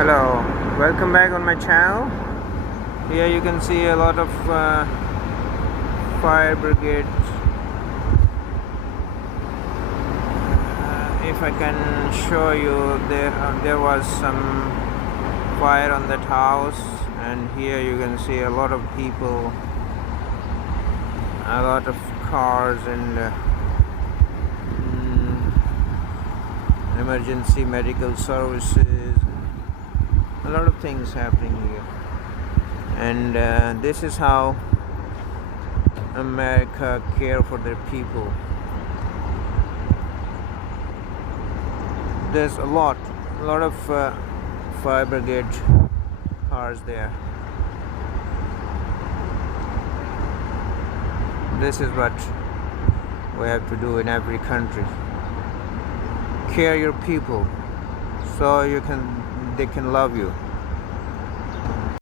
Hello, welcome back on my channel. Here you can see a lot of fire brigade. If I can show you, there was some fire on that house, and here you can see a lot of people, a lot of cars, and emergency medical services, a lot of things happening here. And this is how America care for their people. There's a lot of fire brigade cars there. This is what we have to do in every country. Care your people so they can love you.